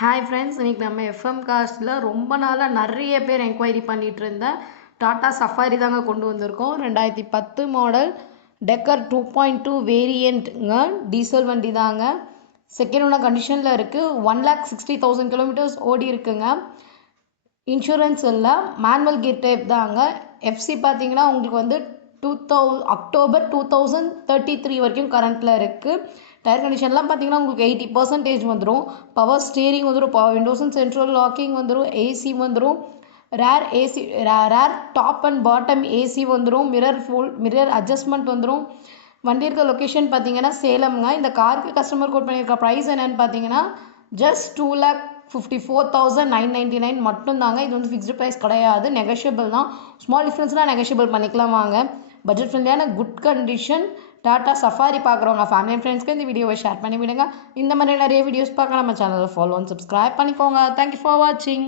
Hi friends, இன்றைக்கி நம்ம FM காஸ்ட்டில் ரொம்ப நாளாக நிறைய பேர் என்கொயரி பண்ணிகிட்டு இருந்த டாடா சஃபாரி தாங்க கொண்டு வந்திருக்கோம். 2010 மாடல் டெக்கர் 2.2 வேரியண்ட்டுங்க, டீசல் வண்டி தாங்க. செகண்ட் ஓனர் கண்டிஷனில் இருக்குது. 1,60,000 கிலோமீட்டர்ஸ் ஓடி இருக்குங்க. இன்சூரன்ஸ் இல்லை, மேனுவல் கியர் டைப் தாங்க. எஃப்சி பார்த்தீங்கன்னா உங்களுக்கு வந்து அக்டோபர் 2033 வரைக்கும் கரண்ட்டில் இருக்குது. டயர் கண்டிஷன்லாம் பார்த்தீங்கன்னா உங்களுக்கு 80% வந்துடும். பவர் ஸ்டீரிங் வந்துடும், power windows and central locking வந்துடும், ஏசி வந்துடும், rear top and bottom AC வந்துடும், மிரர் அட்ஜஸ்ட்மெண்ட் வந்துடும். வண்டி இருக்க லொக்கேஷன் பார்த்தீங்கன்னா சேலம்ங்க. இந்த காருக்கு கஸ்டமர் கோட் பண்ணியிருக்க ப்ரைஸ் என்னன்னு பார்த்தீங்கன்னா ஜஸ்ட் 2,54,999 மட்டும்தாங்க. இது வந்து ஃபிக்ஸ்டு ப்ரைஸ் கிடையாது, நெகோஷியபிள் தான். ஸ்மால் டிஃப்ரென்ஸ்லாம் நெகோஷியபிள் பண்ணிக்கலாம் வாங்க. பட்ஜெட் ஃப்ரெண்ட்லியான குட் கண்டிஷன் டாடா சஃபாரி பார்க்குறவங்க ஃபேமிலி அண்ட் ஃப்ரெண்ட்ஸ்க்கு இந்த வீடியோவை ஷேர் பண்ணி விடுங்க. இந்த மாதிரி நிறைய வீடியோஸ் பார்க்க நம்ம சேனலை ஃபாலோ அண்ட் சப்ஸ்கிரைப் பண்ணிக்கோங்க. தேங்க்யூ ஃபார் வாட்சிங்.